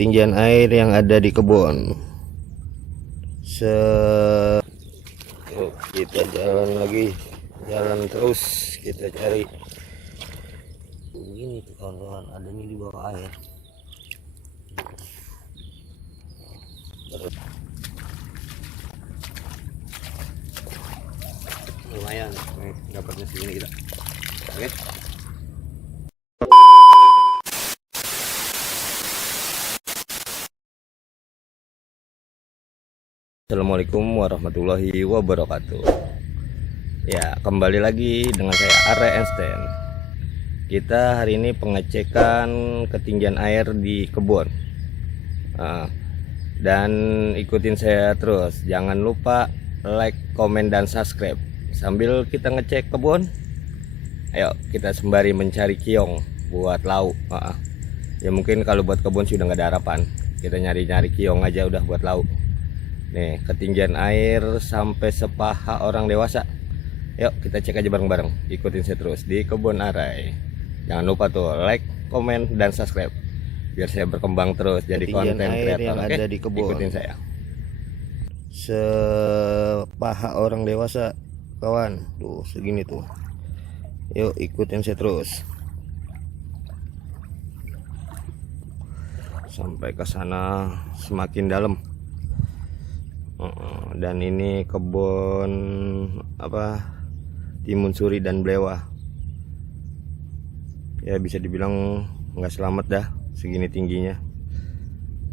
ketinggian air yang ada di kebun. Yuk, kita jalan lagi, jalan terus, kita cari. Begini tuh kawan-kawan, ada nih di bawah air. Lumayan, dapatnya segini kita. Oke. Assalamualaikum warahmatullahi wabarakatuh. Ya, kembali lagi dengan saya Are Einstein. Kita hari ini pengecekan ketinggian air di kebun. Dan ikutin saya terus. Jangan lupa like, komen, dan subscribe. Sambil kita ngecek kebun, ayo kita sembari mencari kiong buat lauk. Ya mungkin kalau buat kebun sudah nggak ada harapan. Kita nyari-nyari kiong aja udah buat lauk. Nih, ketinggian air sampai sepaha orang dewasa. Yuk kita cek aja bareng-bareng. Ikutin saya terus di Kebun Arai. Jangan lupa tuh like, komen, dan subscribe biar saya berkembang terus jadi konten kreator. Oke, ada di kebun. Ikutin saya. Sepaha orang dewasa, kawan. Tuh segini tuh. Yuk ikutin saya terus sampai ke sana, semakin dalam. Dan ini kebun timun suri dan belewah. Ya bisa dibilang nggak selamat dah segini tingginya.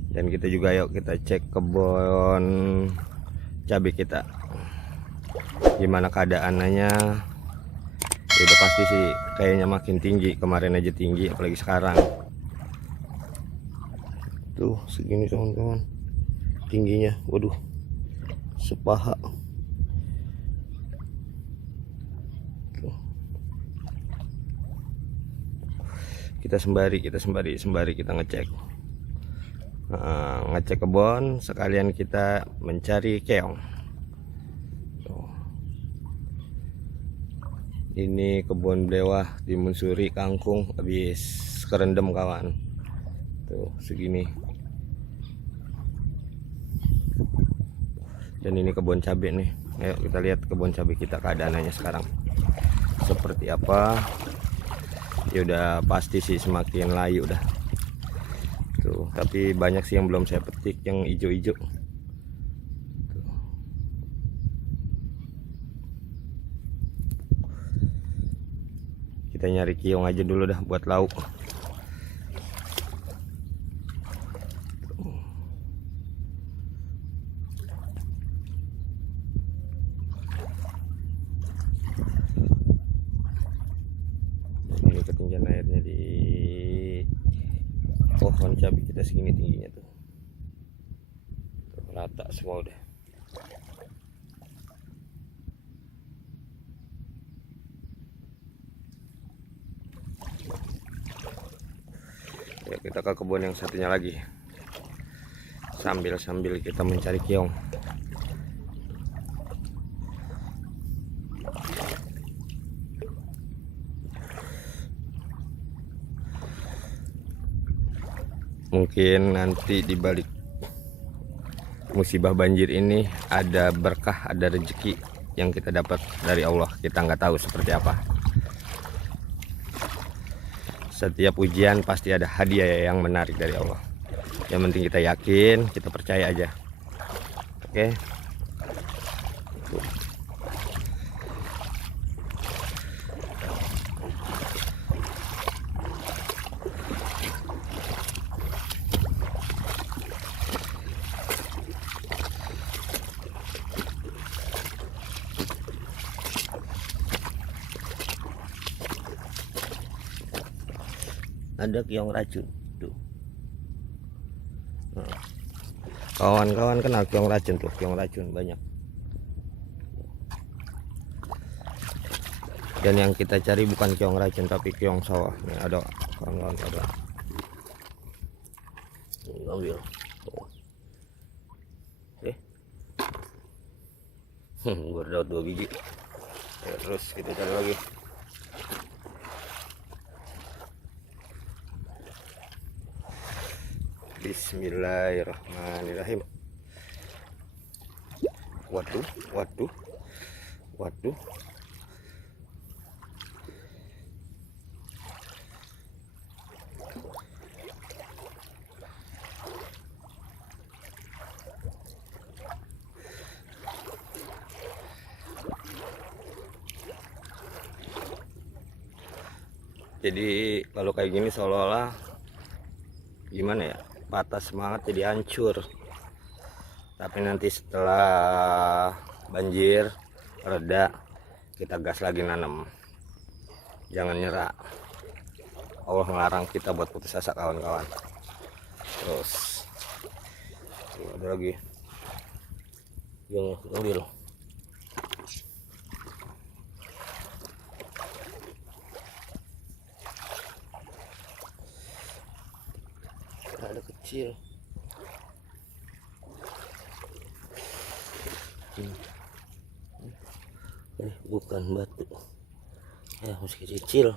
Dan kita juga yuk kita cek kebun cabai kita, gimana keadaannya. Ya udah pasti sih kayaknya makin tinggi, kemarin aja tinggi apalagi sekarang. Tuh segini teman-teman tingginya, waduh, sepaha. Kita sembari kita ngecek, ngecek kebun sekalian kita mencari keong. Ini kebun belewah, timun suri, kangkung habis kerendam kawan. Tuh segini. Dan ini kebun cabai nih. Ayo kita lihat kebun cabai kita keadaannya sekarang seperti apa. Ya udah pasti sih semakin layu dah. Tuh, tapi banyak sih yang belum saya petik yang hijau-hijau. Kita nyari kiong aja dulu dah buat lauk. Ketinggian airnya di pohon cabai kita segini tingginya tuh, rata semua udah. Ya kita ke kebun yang satunya lagi sambil kita mencari kiong. Mungkin nanti di balik musibah banjir ini ada berkah, ada rezeki yang kita dapat dari Allah. Kita nggak tahu seperti apa. Setiap ujian pasti ada hadiah yang menarik dari Allah. Yang penting kita yakin, kita percaya aja. Oke. Ada kiong racun tuh. Kawan-kawan kenal kiong racun tuh, kiong racun banyak. Dan yang kita cari bukan kiong racun tapi kiong sawah. Nih ada kawan-kawan, ada. Ambil. Oke. Gue dapat 2 biji. Ya, terus kita cari lagi. Bismillahirrahmanirrahim. Waduh, waduh, waduh. Jadi kalau kayak gini seolah-olah gimana ya, patah semangat jadi hancur. Tapi nanti setelah banjir reda, kita gas lagi nanam. Jangan nyerah. Allah ngelarang kita buat putus asa kawan-kawan. Terus tuh, ada lagi yang ambil. Ada kecil. Bukan batu ya, masih kecil.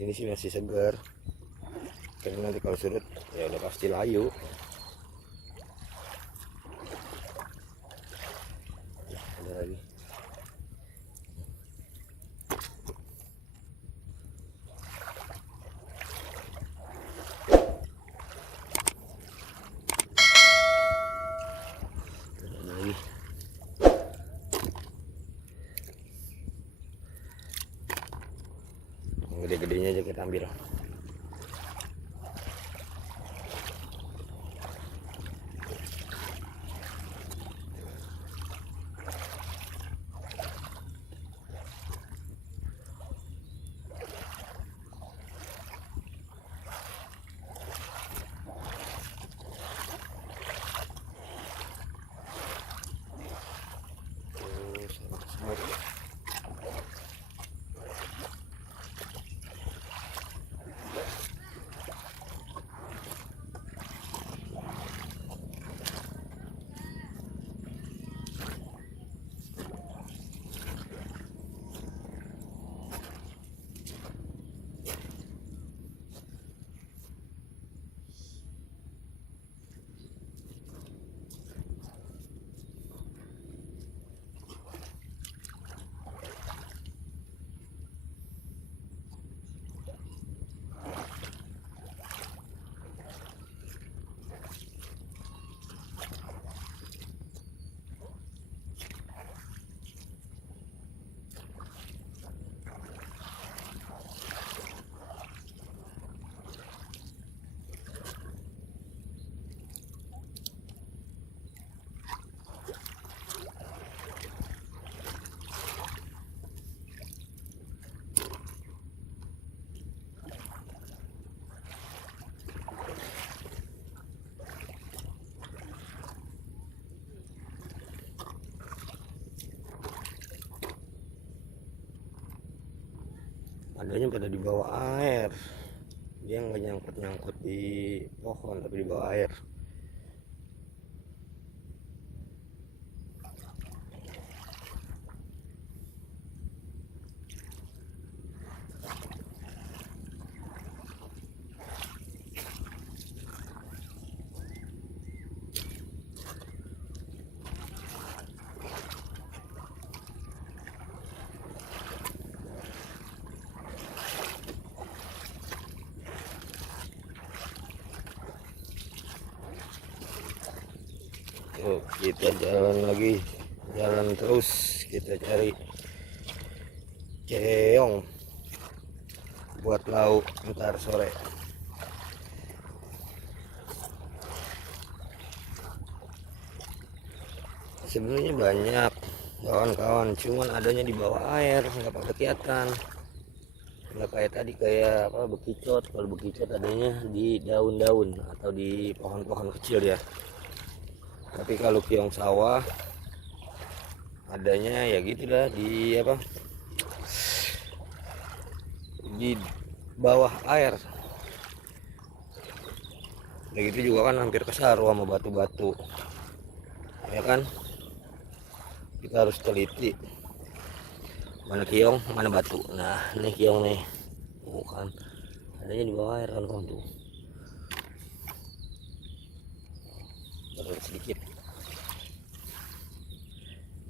Ini sih masih segar, karena nanti kalau surut ya udah pasti layu. Ada lagi. Ada lagi. Yang gede-gedenya aja kita ambil. Adanya pada di bawah air, dia nggak nyangkut di pohon tapi di bawah air. Yuk, kita jalan lagi, jalan terus, kita cari keong buat lauk ntar sore. Sebenarnya banyak kawan-kawan, cuman adanya di bawah air, nggak pada kelihatan. Nggak kayak tadi, kayak apa, bekicot. Kalau bekicot adanya di daun-daun atau di pohon-pohon kecil ya. Tapi kalau keong sawah adanya ya gitulah di apa, di bawah air. Udah gitu juga kan hampir kesaru sama batu-batu, ya kan. Kita harus teliti mana kiong mana batu. Nah ini kiong nih, bukan adanya di bawah air kan kawan tuh, baru sedikit.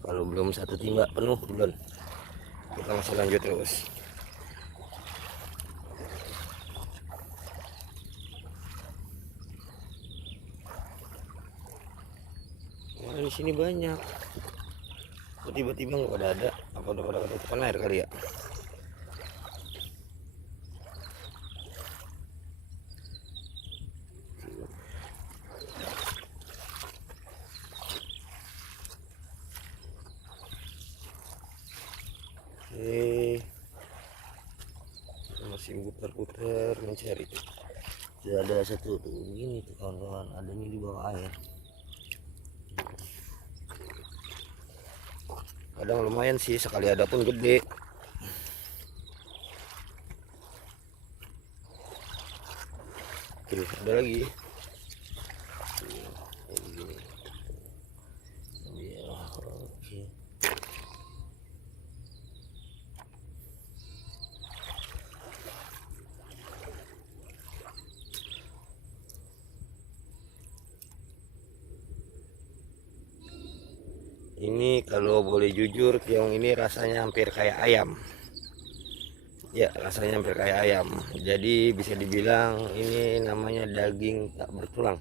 Kalau belum satu timba penuh belum, kita masih lanjut terus. Nah, di sini banyak. Tiba-tiba nggak ada, apa udah pada ketutupan air kali ya. Oke, masih putar-putar mencari. Sudah ada satu tuh begini tuh kawan-kawan, adanya di bawah air. Kadang lumayan sih, sekali ada pun gede. Oke, ada lagi. Oke. Ini kalau boleh jujur, kiong ini rasanya hampir kayak ayam. Ya, rasanya hampir kayak ayam. Jadi bisa dibilang ini namanya daging tak bertulang.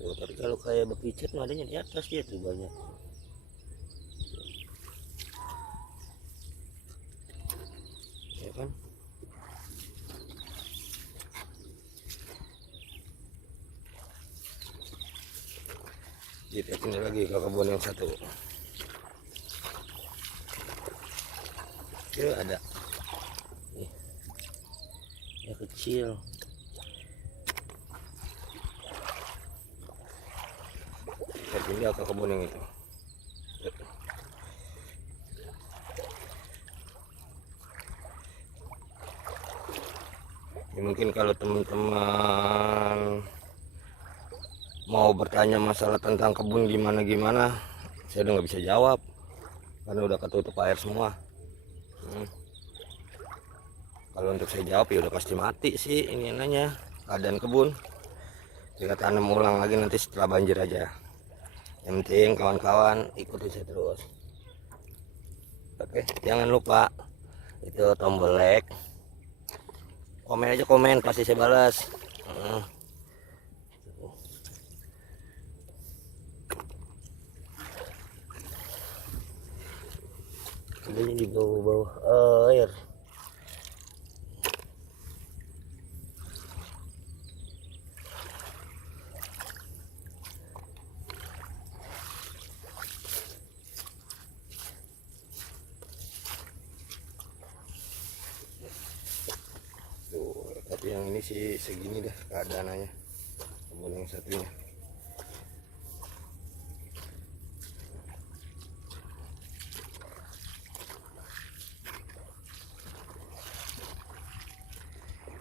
Tuh, tapi kalau kayak bekicot adanya di atas dia tuh banyak. Ya kan? Kita pindah lagi ke kebun yang satu. Oke, ada. Nih. Ya kecil. Kita pindah ke kebun yang itu. Ya, mungkin kalau teman-teman mau bertanya masalah tentang kebun gimana, saya udah nggak bisa jawab karena udah ketutup air semua. Kalau untuk saya jawab ya udah pasti mati sih ini nanya keadaan kebun. Kita tanam ulang lagi nanti setelah banjir aja. Yang penting kawan-kawan ikuti saya terus. Oke, jangan lupa itu tombol like, komen aja, komen pasti saya balas. Ini di bawah-bawah air. Tuh, tapi yang ini sih segini dah keadaannya. Kebun yang satunya.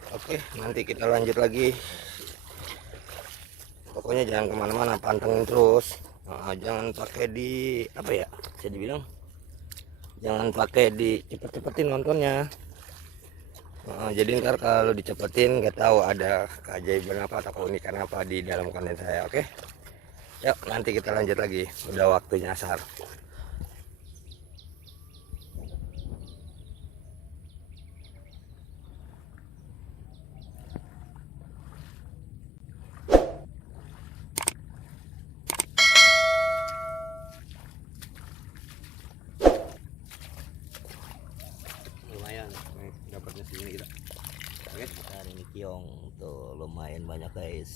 Oke, nanti kita lanjut lagi. Pokoknya jangan kemana-mana, pantengin terus. Nah, jangan pakai di apa ya, bisa dibilang jangan pakai di cepet-cepetin nontonnya. Nah, jadi ntar kalau dicepetin nggak tahu ada keajaiban apa atau keunikan apa di dalam konten saya. Oke, yuk nanti kita lanjut lagi, udah waktunya asar. Lumayan dapatnya segini kita. Oke, hari ini kiong tuh lumayan banyak guys,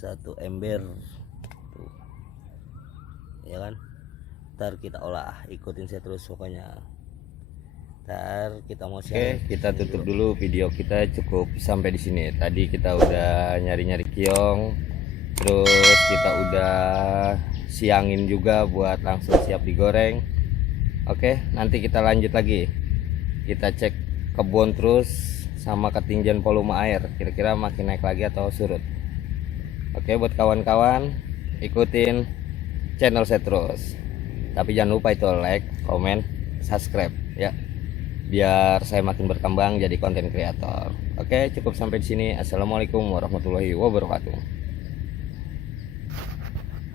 satu ember tuh, ya kan. Ntar kita olah, ikutin saya terus pokoknya. Ntar kita mau share. Oke, kita tutup dulu video kita, cukup sampai di sini. Tadi kita udah nyari-nyari kiong, terus kita udah siangin juga buat langsung siap digoreng. Oke, nanti kita lanjut lagi. Kita cek kebun terus sama ketinggian volume air, kira-kira makin naik lagi atau surut. Oke, buat kawan-kawan ikutin channel saya terus, tapi jangan lupa itu like, komen, subscribe ya, biar saya makin berkembang jadi konten kreator. Oke, cukup sampai di sini. Assalamualaikum warahmatullahi wabarakatuh.